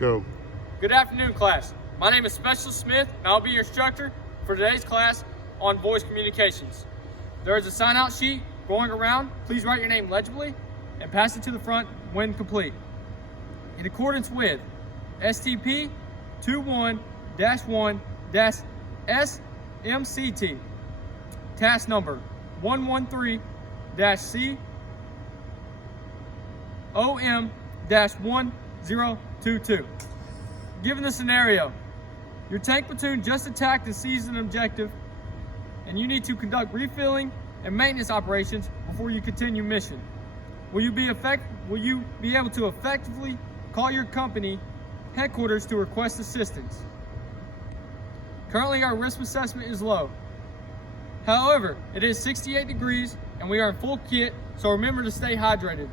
Go. Good afternoon, class. My name is Specialist Smith, and I'll be your instructor for today's class on voice communications. There is a sign-out sheet going around. Please write your name legibly and pass it to the front when complete. In accordance with STP 21-1-SMCT, task number 113-C OM-1022. Given the scenario, your tank platoon just attacked and seized an objective, and you need to conduct refilling and maintenance operations before you continue mission. Will you be able to effectively call your company headquarters to request assistance? Currently, our risk assessment is low. However, it is 68 degrees and we are in full kit, so remember to stay hydrated.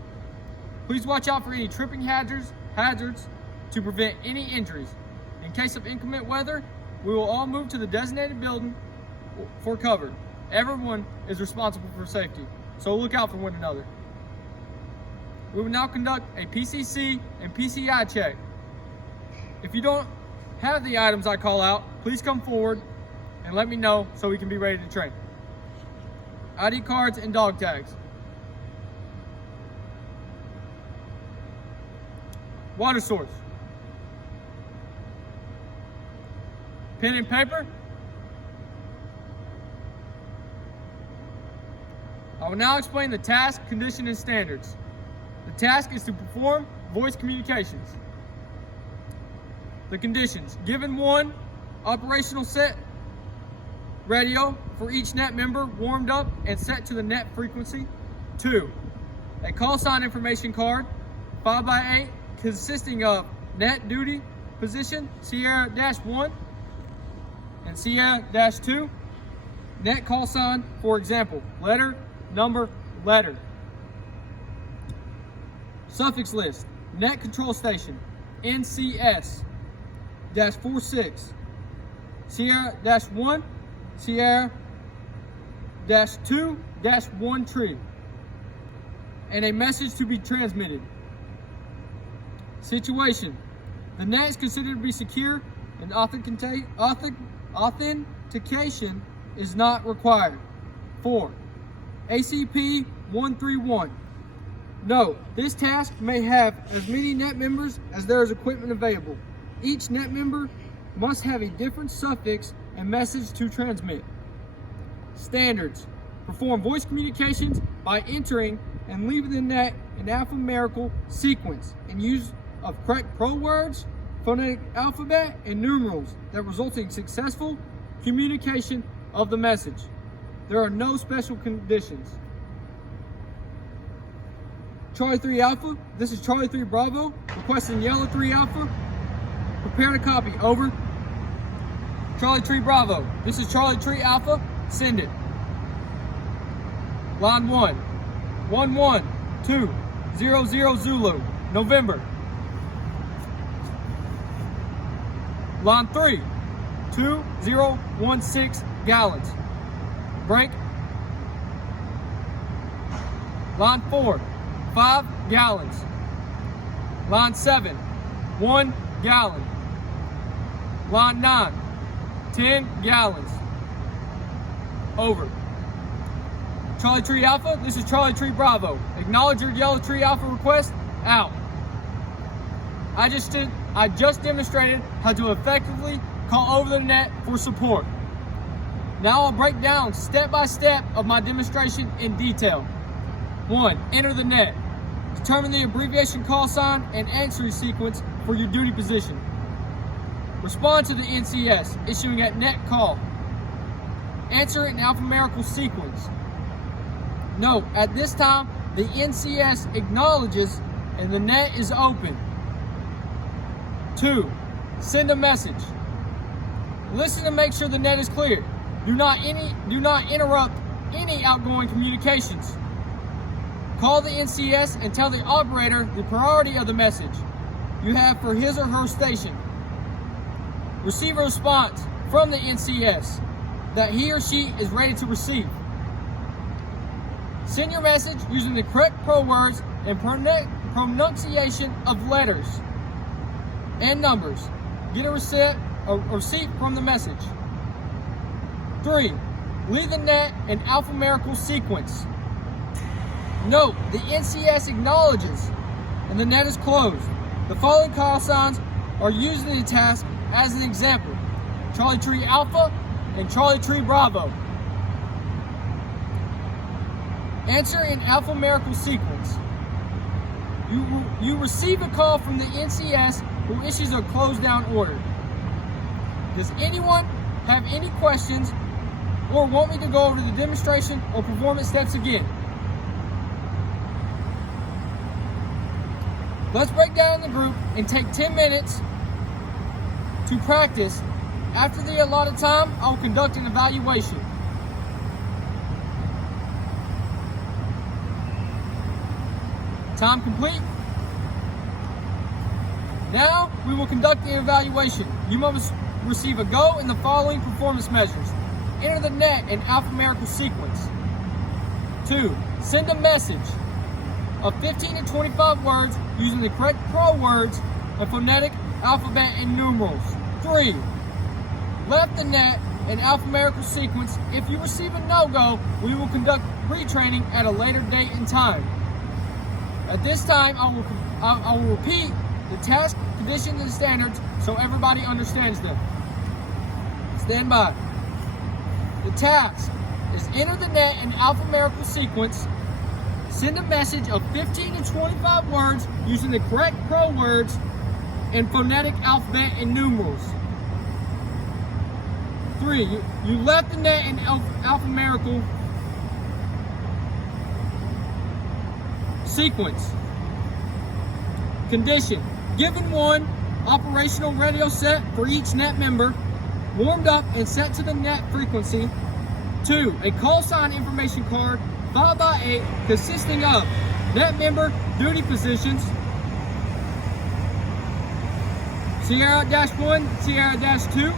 Please watch out for any tripping hazards to prevent any injuries. In case of inclement weather, we will all move to the designated building for cover. Everyone is responsible for safety, so look out for one another. We will now conduct a PCC and PCI check. If you don't have the items I call out, please come forward and let me know so we can be ready to train. ID cards and dog tags. Water source. Pen and paper. I will now explain the task, condition, and standards. The task is to perform voice communications. The conditions: given 1 operational set radio for each net member warmed up and set to the net frequency. 2, a call sign information card 5x8 consisting of net duty position Sierra-1 and Sierra-2, net call sign, for example, letter, number, letter. Suffix list: net control station NCS-46, Sierra-1, Sierra-2-1 tree, and a message to be transmitted. Situation: the net is considered to be secure and authentication is not required. 4, ACP-131. Note, this task may have as many net members as there is equipment available. Each net member must have a different suffix and message to transmit. Standards: perform voice communications by entering and leaving the net in alphabetical sequence and use of correct pro words, phonetic alphabet, and numerals that result in successful communication of the message. There are no special conditions. Charlie 3 Alpha, this is Charlie 3 Bravo, requesting Yellow 3 Alpha. Prepare to copy, over. Charlie 3 Bravo, this is Charlie 3 Alpha, send it. Line 1, 11200 Zulu, November. Line 3, 2016 gallons, break. Line 4, 5 gallons. Line 7, 1 gallon. Line 9, 10 gallons. Over. Charlie 3 Alpha, this is Charlie 3 Bravo. Acknowledge your Yellow 3 Alpha request, out. I just demonstrated how to effectively call over the net for support. Now I'll break down step by step of my demonstration in detail. 1, enter the net. Determine the abbreviation call sign and answering sequence for your duty position. Respond to the NCS, issuing a net call. Answer it in alphabetical sequence. Note, at this time, the NCS acknowledges and the net is open. 2, send a message. Listen to make sure the net is clear. Do not interrupt any outgoing communications. Call the NCS and tell the operator the priority of the message you have for his or her station. Receive a response from the NCS that he or she is ready to receive. Send your message using the correct pro words and pronunciation of letters. and numbers. Get a receipt from the message. 3. Leave the net in alphabetical sequence. Note, the NCS acknowledges and the net is closed. The following call signs are used in the task as an example: Charlie Tree Alpha and Charlie Tree Bravo. Answer in alphabetical sequence. You receive a call from the NCS who issues a close down order. Does anyone have any questions or want me to go over the demonstration or performance steps again? Let's break down the group and take 10 minutes to practice. After the allotted time, I will conduct an evaluation. Time complete. Now we will conduct the evaluation. You must receive a go in the following performance measures. Enter the net in alphabetical sequence. 2. Send a message of 15 to 25 words using the correct pro words and phonetic alphabet and numerals. 3. Left the net in alphabetical sequence. If you receive a no-go, we will conduct retraining at a later date and time. At this time, I will repeat the task, conditions, and standards so everybody understands them. Stand by. The task is enter the net in alphabetical sequence. Send a message of 15 to 25 words using the correct pro words and phonetic alphabet and numerals. 3. You left the net in alphabetical sequence. Condition: given one operational radio set for each net member, warmed up and set to the net frequency. 2. A call sign information card 5x8 consisting of net member duty positions, Sierra-1, Sierra-2,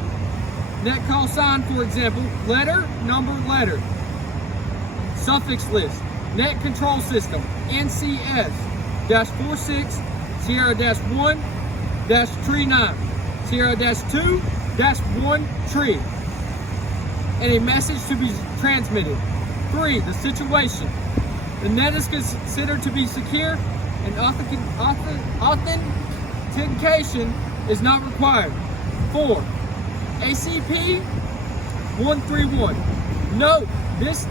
net call sign, for example, letter, number, letter. Suffix list, net control system, NCS-46, Sierra-1, tree 9, Sierra-2, 1 tree, and a message to be transmitted. 3. The situation. The net is considered to be secure and authentication is not required. 4. ACP 131. Note, this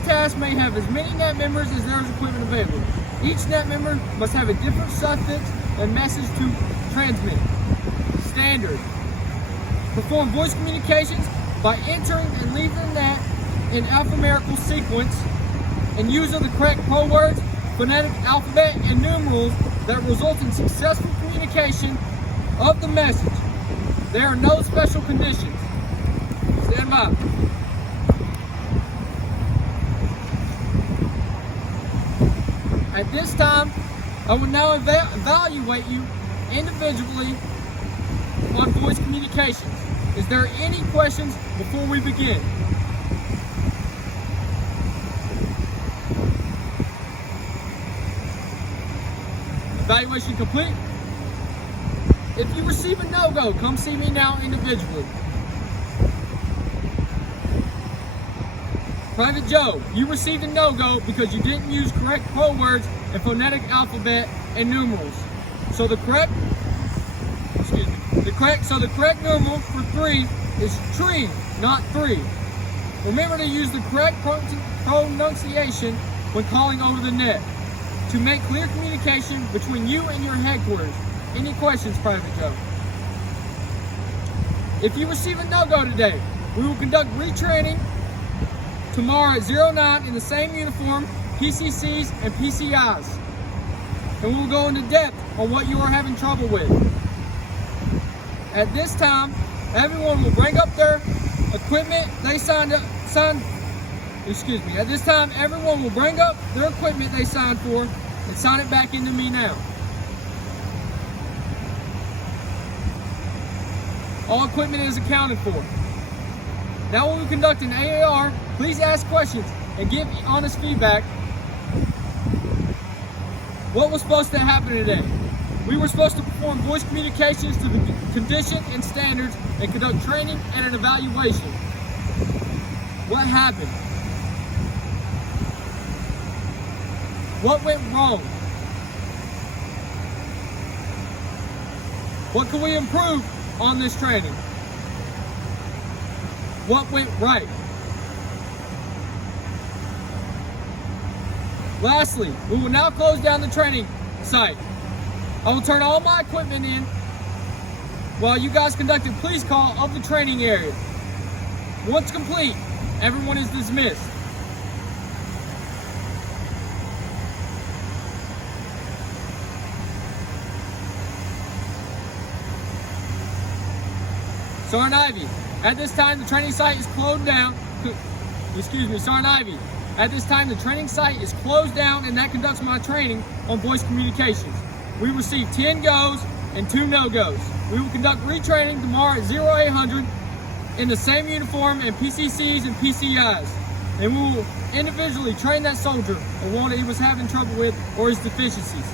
task may have as many net members as there is equipment available. Each net member must have a different suffix and message to transmit. Standard. Perform voice communications by entering and leaving the net in alphabetical sequence and use of the correct pro words, phonetic alphabet, and numerals that result in successful communication of the message. There are no special conditions. Stand by. At this time, I will now evaluate you individually on voice communications. Is there any questions before we begin? Evaluation complete. If you receive a no-go, come see me now individually. Private Joe, you received a no-go because you didn't use correct pro words and phonetic alphabet and numerals. So the correct numeral for 3 is tree, not 3. Remember to use the correct pronunciation when calling over the net to make clear communication between you and your headquarters. Any questions, Private Joe? If you receive a no-go today, we will conduct retraining tomorrow at 09 in the same uniform, PCCs and PCIs. And we will go into depth on what you are having trouble with. At this time, everyone will bring up their equipment they At this time, everyone will bring up their equipment they signed for and sign it back into me now. All equipment is accounted for. Now when we conduct an AAR, please ask questions and give honest feedback. What was supposed to happen today? We were supposed to perform voice communications to the condition and standards and conduct training and an evaluation. What happened? What went wrong? What can we improve on this training? What went right? Lastly, we will now close down the training site. I will turn all my equipment in while you guys conduct a police call of the training area. Once complete, everyone is dismissed. Sergeant Ivy, at this time the training site is closed down. Sergeant Ivy, at this time the training site is closed down and that conducts my training on voice communications. We received 10 goes and 2 no-goes. We will conduct retraining tomorrow at 0800 in the same uniform and PCCs and PCIs. And we will individually train that soldier on what he was having trouble with or his deficiencies.